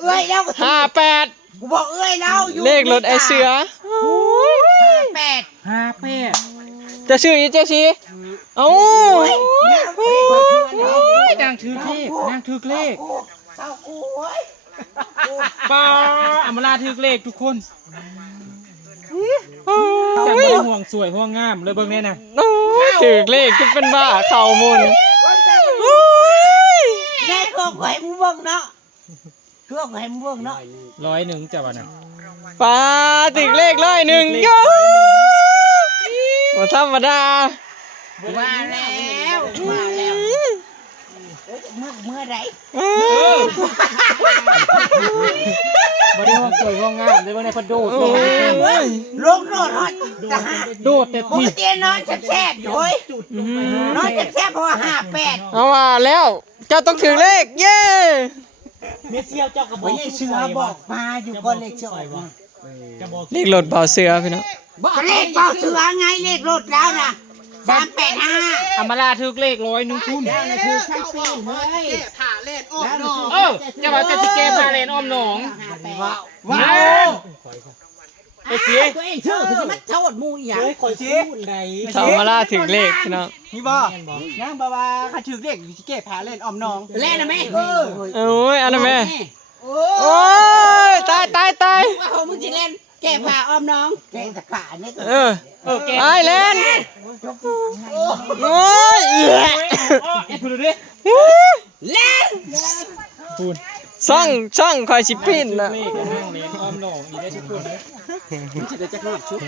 เอ้ยเรา58กูบอกเอ้ยเราอยู่เลขรถไอเสือ58จะชื่ออีเจชีเอ้านางถือเลขเศร้ากูเว้ยป้าอำมาลาถือเลขทุกคนจังไม่ห่วงสวยห่วงงามเลยเบิ่งเนี่ยนะถือเลขก็เป็นบ้าเข่ามุนได้เครื่องไข่มึงเบิ่งเนาะเครื่องไข่มึงเบิ่งเนาะ100จ้ะวะนะป้าถือเลข101โย่บ่ธรรมดามาแล้วเมื่อไรบ่ได้ห่วงสวยห่วงงามเลยเบิ่งในพัดโดดลงโดดฮอดโดดแต่ที่เตียนอนแซ่บๆอยู่เฮ้ยนอนแซ่บๆเพราะว่า58เอาว่าแล้วเจ้าต้องถือเลขเย้เมเซียวเจ้าก็บ่ได้เชื่อบอกมาอยู่ก่อนเลขเชื่อเลขรถเบาเสือพี่น้องเลขเบาเสือไงเลขรถแล้วนะ385อำมาลาถือเลข101คุณคือใช้ปีเฮ้ยผ่าเล่นอ้อมนองจะว่าจะสิแก้ผ่าเลนอ้อมหนองว้าวไปเสียตัวเองชื่อคือมันโทษมูอีหยังข่อยสิ ชาวมาล่าถือเลขพี่น้องนี่บ่ยังบ่ว่าคันถือเลขอยู่สิแก้ผ่าเล่นอ้อมนองเล่นนะแม่โอ้ยอันนั้นแม่โอ้ยตายว่าเขามึงสิเล่นแก้ผ้าอ้อมน้องแก้ตะขาเนี่ยตายเล่นโอ้ยพูดดิเล่นช่องคอยชิปปิ้นนะเลขนั่งเลนอ้อมหนองอีได้ทุกคนเลยมันสิได้จักรอบชุบ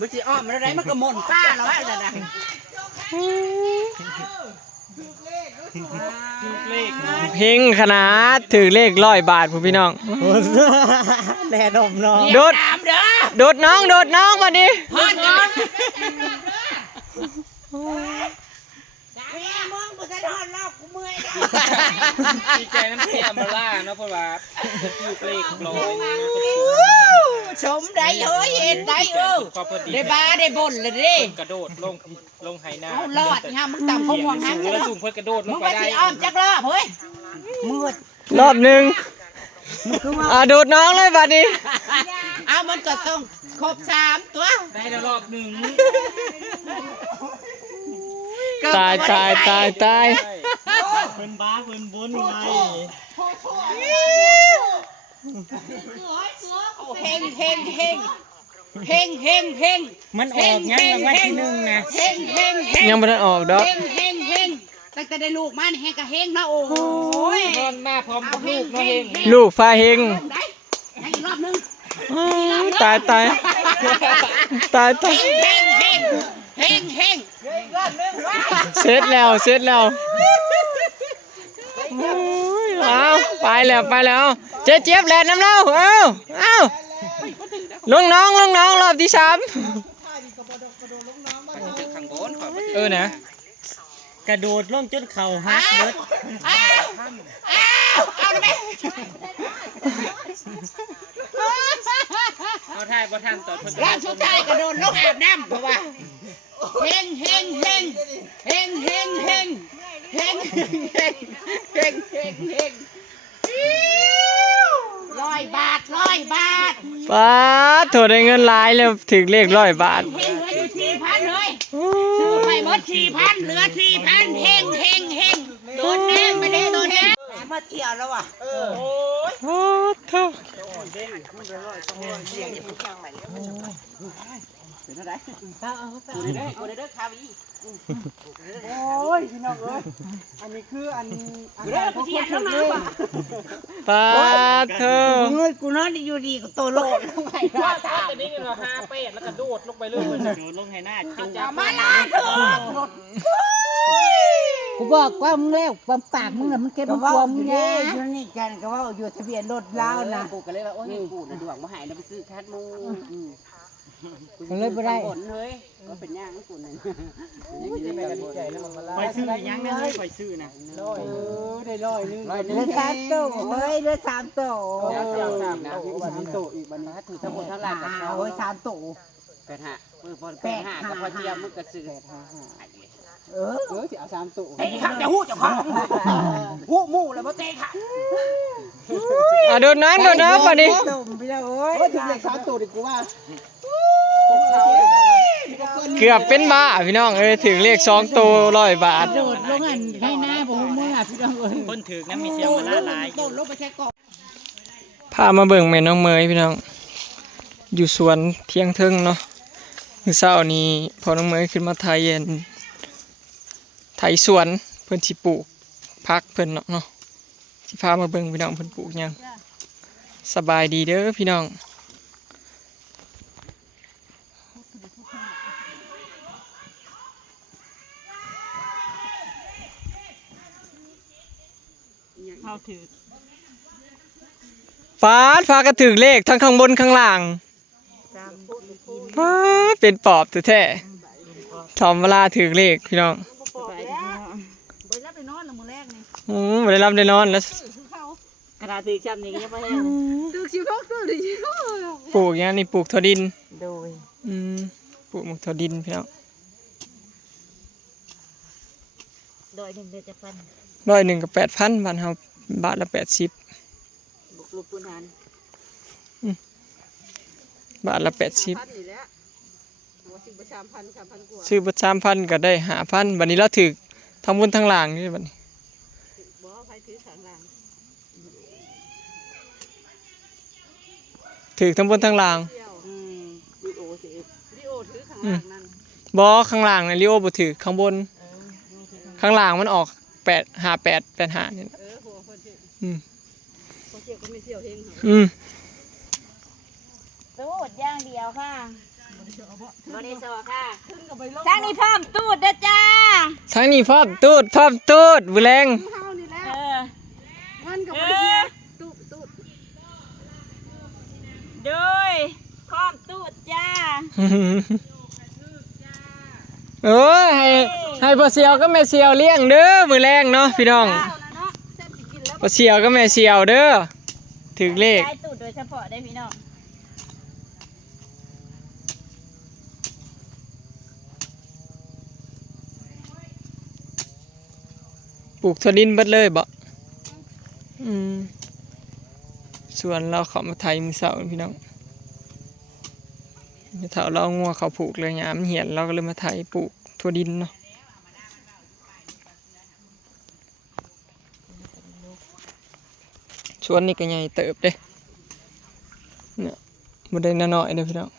มันสิอ้อมอะไรมันก็มนป้าแล้วว่านั่นน่ะเฮงขนาดถือเลข100 บาทพี่น้องแน่นมน้องโดดน้องมาดิพอดน้องแม่มองบ่ทันฮอดรอบกูเมื่อยดีใจน้ำเสียมาล่าเนาะเพราะว่าถือเลข100นะชมได้เฮ้ยเห็นได้ได้บาได้บนเลยดิกระโดดลงไหน้ารอดงามมึงต่ำคงห่วงหางแล้วสูงเพิ่นกระโดดลงไปได้มึงว่าสิอ้อมจักรอบเฮ้ยมืดรอบนึงโดดน้องเลยบัดนี้เอามันก็ต้องครบ3ตัวได้แล้วรอบนึงตายเพิ่นบ้าเพิ่นบุญไงเฮงมันออกยังรางวัลที่1นะยังบ่ได้ออกดอกตั้งแต่ได้ลูกมันเฮงก็เฮงเนาะโอ้ยนอนมาพร้อมกับลูกเนาะเฮงลูกฟ้าเฮงอีกรอบนึงตายเฮงเสร็จแล้วเอาไปแล้วเจี๊ยบแลนน้ำเล่าเอาลงน้องรอบที่3นะกระโดดลงจนเข่าหักเบิดเอาได้ไหมเอาท่ายบ่ทันต่อรอบสุดท้ายกระโดดลงอาบน้ำเพราะว่าเฮง100 บาทป้าโถได้เงินหลายแล้วถึงเลข100 บาทเฮงเหลืออยู่4,000เลยซื้อไปหมด4,000เหลือ4,000เฮงตัวแห้งไม่ได้ตัวแห้งมาเที่ยวแล้วว่ะโอ้โถโอ้ยพี่น้องเอ้ยอันนี้คืออันเขาเที่ยวแล้วมาป่ะป้าโถเงินกูนอนอยู่ดีกับตัวโลดว่าตอนนี้เรา58แล้วกระโดดลงไปเลยลงให้หน้าจุ๊บมาลาเถอะกูบอกว่ามึงแล้วความปากมึงน่ะมันเก็บความมึงแย่อยู่นี่กันก็ว่าอยู่ทะเบียนรถแล้วนะกูก็เลยว่าโอ้ยกูน่ะดวงบ่หายแล้วไปซื้อแคทมูก็เลยบ่ได้ผลเฮ้ยก็เป็นย่างกูนั่นดีใจแล้วมันไปซื้อยังนะเฮ้ยไปซื้อนะได้100นึงเหลือ3ตัวเฮ้ยเหลือ3ตัวแล้ว3นะ3ตัวอีกบัดนี้ถือทั้งหมดทั้งหลายก็เอาโอ้ย3ตัว85ก็พอเทียมมึงก็ซื้อสิเอา3ตัวเตะขาจะฮู้เจ้าของฮู้หมู่แล้วบ่เตะขา โดนน้ำมาดิ พี่น้องเอ้ย โอ้ยถึงเลข3ตัวดิกูว่า เกือบเป็นบ้าพี่น้องเอ้ยถึงเลข2ตัว100 บาท โดดลงอันให้หน้าผมมือพี่น้องเอ้ย คนถือน้ำมีเสียงมาล่าลาย โดดลงไปแค่เกาะ พามาเบิ่งแม่น้องเมยพี่น้องอยู่สวนเที่ยงเทิงเนาะมื้อเช้านี้พอน้องเมยขึ้นมาไถสวนเพิ่นสิปลูกผักเพิ่นเนาะสิพามาเบิ่งพี่น้องเพิ่นปลูกหยังสบายดีเด้อพี่น้องฟ้ากระถึกเลขทั้งข้างบนข้างล่างฟ้าเป็นปอบแท้ๆทอมเวลาถึกเลขพี่น้อง ไปรับไปนอนละมื้อแรกนี่ ไม่ได้รับได้นอนแล้ว กระดาษถือจำนี่ยังไม่ให้ ตึกสิพกตึกดิ ปลูกอย่างนี้ปลูกถั่วดิน โดย ปลูกหมกถั่วดินพี่น้อง โดย1เดือนจะพัน 100กับ8,000บ้านเฮาบาทละ80 บุกลุกปูนาน บาทละ80 นี่แหละว่าสิบ่3,000 กว่า ซื้อบ่3,000ก็ได้5,000บัดนี้เราถึกทั้งบนทั้งล่างนี่บัดนี้ บ่ไผถือข้างล่าง ถึกทั้งบนทั้งล่าง ดีโอสิ วิโอถือข้างล่างนั่น บ่ข้างล่างน่ะลิโอบ่ถึกข้างบนข้างล่างมันออก85885นี่นะ หัวคนถือ อืม พอเสียวก็ไม่เสียวเฮง ตูดอย่างเดียวค่ะบริโซค่ะ ขึ้นกับไปลง ทางนี้พร้อมตูดเด้อจ้า ทางนี้พร้อมตูดบุแรง เฮานี่แหละ เออ มันกับบ่ได้เสียตุ๊ด โดยพร้อมตูดจ้า โอ้ยให้พ่อเสียวก็แม่เสียวเลี้ยงเด้อมือแรงเนาะพี่น้อง เอาแล้วเนาะแซ่บสิกินแล้ว พ่อเสียวก็แม่เสียวเด้อถึกเลข ใช้ตูดโดยเฉพาะได้พี่น้อง ปลูกถั่วดินเบิดเลยบ่ส่วนเราเขามาไถมือเสาพี่น้องเถาเรางัวเขาผูกเลยยามเหียนเราก็เลยมาไถปลูกถั่วดินเนาะสวนนี่ก็ใหญ่เติบเด้เนี่ยบ่ได้น้อยๆเด้อพี่น้อง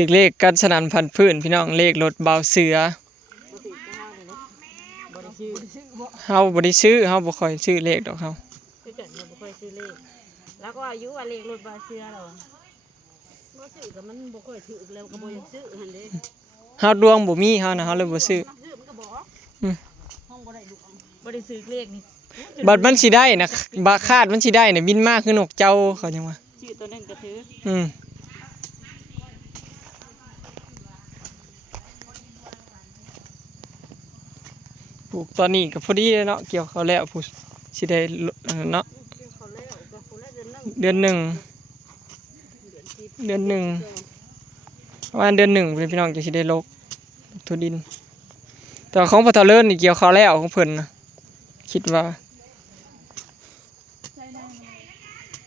ถึกเลขกันสนั่นพันพื้นพี่น้องเลขรถเบาเสือเฮาบ่ได้ซื้อเฮาบ่ค่อยซื้อเลขดอกเฮา คือเกิดเราบ่ค่อยซื้อเลขแล้วก็อายุว่าเลขรถบาเซียเรา บ่ซื้อก็มันบ่ค่อยถือแล้วก็บ่อยากซื้อหั่นเด้ เฮาดวงบ่มีเฮานะเฮาเลยบ่ซื้อ ซื้อมันก็บ่ห้องบ่ได้ดุ บ่ได้ซื้อเลขนี่ บัดมันสิได้นะบาคาดมันสิได้เนี่ยบินมากคือนกเจ้าเขาจังว่า ชื่อตัวนึงก็ถือ ปลูกตอนนี้ก็พอดีเลยเนาะเกี่ยวเขาวแล้วผู้สิได้เนาะ เขาแล้วก็ผู้ละเดือนนึง เดือนหนึ่งประมาณเดือนหนึ่งพี่น้องจะสิได้ลกทั่วดินแต่ของพอเทาเลิศนี่เกี่ยวเขาวแล้วของเพิ่นนะคิดว่า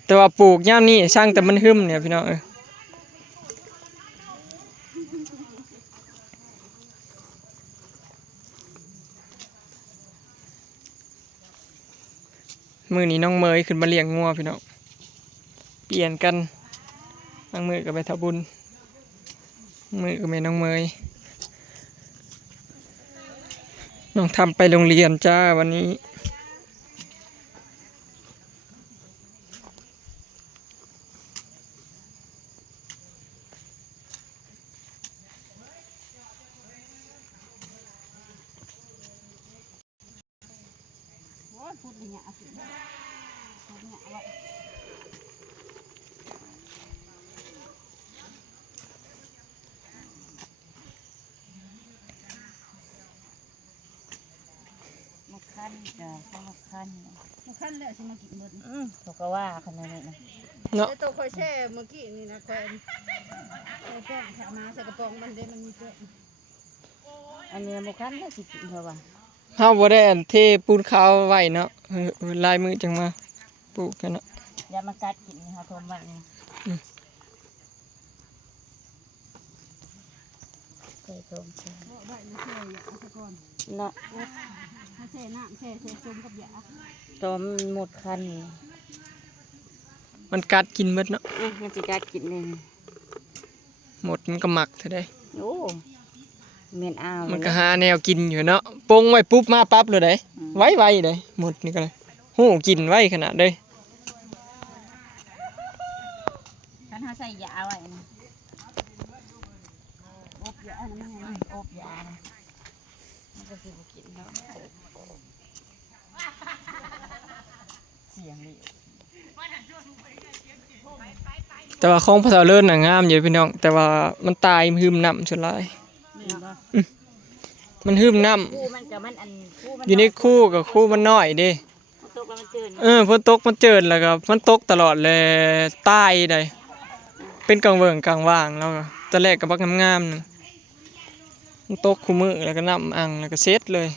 แต่ว่าปลูกย่ามนี้ช่างแต่มันหึมเนี่ยพี่น้องมื้อนี้น้องเมยขึ้นมาเลี้ยงงัวพี่น้องเปลี่ยนกันบางมื้อก็ไปทำบุญมื้อก็แม่น้องเมยน้องทำไปโรงเรียนจ้าวันนี้ คันจ้ะข้าวคัน ขั้นแล้วสิมากินหมด ถูกก็ว่าขนาดนี้นะ เนาะ ไอ้ตัวคอยแช่เมื่อกี้นี่นะคอยเอาแป้งขามาใส่กระป๋องมันเด้มันมีแป้ง อันนี้หมูคันได้สิกินเท่าว่า เฮาบ่ได้อันเทปูนขาวไว้เนาะลายมือจังมาปลูกกันเนาะ อย่ามากัดกินนี่เขาโทมมันเคยโทมใช่ ได้ไม่ใช่เอาซะก่อน เนาะ ถ้าแช่น้ำแช่ส้มกับยา โทมหมดคัน มันกัดกินหมดเนาะ มันสิกัดกินเลย หมดมันก็หมักเท่าใด โอ้เมียนอ้าว มันก็หาแนวกินอยู่เนาะปงไว้ปุ๊บมาปั๊บเลยเด้ไวๆเด้หมดนี่ก็เลยหู้กินไวขนาดเด้ คันเขาใส่ยาไว้นะอบยานะมันอบยานะมันก็สิบกินเนาะเสียงนี่ แต่ว่าของพระเจ้าเลิศน่ะงามอยู่พี่น้องแต่ว่ามันตายหืมน้ำส่วนหลายมันหืมน้ำ คู่มันกับมันอันคู่มัน อยู่ในคู่กับคู่มันน้อยเด้ ตกแล้วมันเจือน ฝนตกมันเจิดแล้วก็มันตกตลอดเลยตายได้เป็นกลางเวิงกลางว่างแล้วก็ตอนแรกก็บักงามๆนึงมันตกคู่มือแล้วก็น้ำอังแล้วก็เซ็ตเลย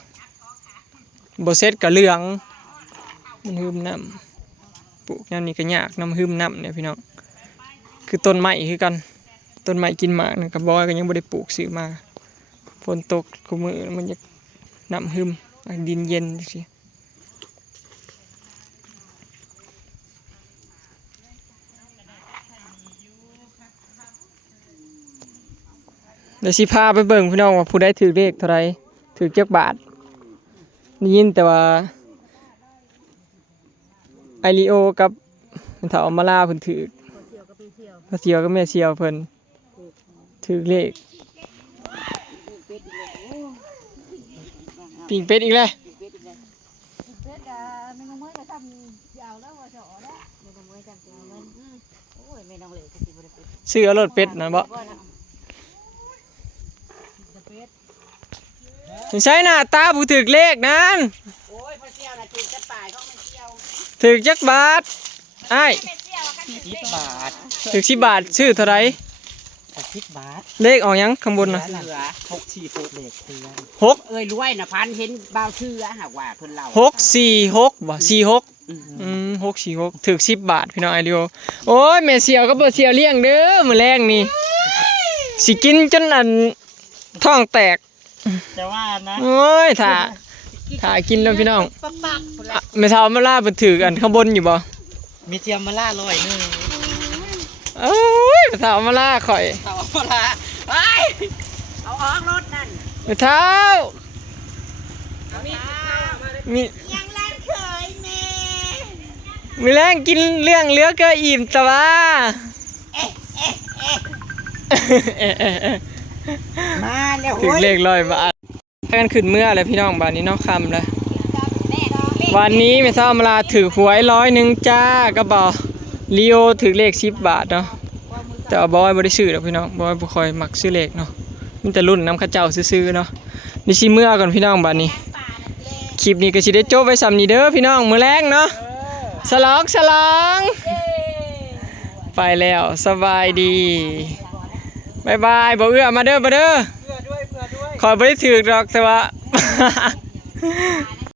บ่เซ็ตก็เหลืองมันหืมน้ำปลูกยามนี้ก็ยากน้ำหืมน้ำเนี่ยพี่น้องคือต้นไม้คือกันต้นไม้กินหมากนี่ก็บ่ก็ยังบ่ได้ปลูกซื้อมาฝนตกคู่มือมันจะน้ำหืมดินเย็นจังซี่เดี๋ยวสิพาไปเบิ่งพี่น้องว่าผู้ใดถือเลขเท่าไรถือจักบาทได้ยินแต่ว่าไอริโอกับเฒ่ามาลาเพิ่นถือพอเสียวกับแม่เสียวเพิ่นถือเลขปิ่งเป็ดอีกแล้ว เด็ดอ่ะไม่ต้องเมื่อยก็ทำยาวแล้วว่าจะอ๋อแล้ว ไม่ต้องมือจับเอาเงินโอ้ยไม่ต้องเลยก็สิบ่ได้เป็ด ซื้อเอารถเป็ดนะบ่ใช่หน้าตาผู้ถือเลขนั้น โอ้ยพอเที่ยวนะจูจะป่ายเขาไม่เที่ยว ถือจักบาทอ้าย 10 บาท ถือ10 บาทซื้อเท่าไร 10 บาท เลขออกยังข้างบนน่ะ เหลือ6 4 6เลขเตือน 6 เอ้ยรวยนะพันเห็นบ่าวชื่อหากว่าเพิ่นเล่า 646บ่46646ถึก10 บาทพี่น้องไอเดียวโอ้ยแม่เสียวก็บ่เสียวเลี้ยงเด้อมื้อแรงนี่สิกินจนอันท้องแตก แต่ว่านะ โอ้ยถ้ากินแล้วพี่น้องอ่ะแม่เฒ่ามาลาเพิ่นถือกันข้างบนอยู่บ่ มีเทียมมาล่าร้อยหนึง โอ้ยแม่เฒ่ามาลาข่อย เอามาล่าไป เอาออกรถนั่น แม่เฒ่ามี ยังแรงเคยแม่ มีแรงกินเรื่องเหลือเก็อิ่มตะว่ามาแล้ว ถึง โอ้ย เลข100 บาทกันขึ้นเมื่อแล้วพี่น้องบาดนี้เนาะค่ำแล้ววันนี้แม่เฒ่ามาลาถือหวย100จ้าก็บ่ลีโอถือเลข10 บาทเนาะแต่ว่าบอยบ่ได้ซื้อดอกพี่น้องบอยบ่ค่อยมักซื้อเลขเนาะมีแต่รุ่นน้ำเขาเจ้าซื้อๆเนาะนี่สิเมื่อก่อนพี่น้องบาดนี้คลิปนี้ก็สิได้จบไว้ส่ำนี้เด้อพี่น้องมื้อแรงเนาะฉลองไปแล้วสบายดีบายบายบ่เอื้อมาเด้อขอยบ่ได้ถือดอกแต่ว่า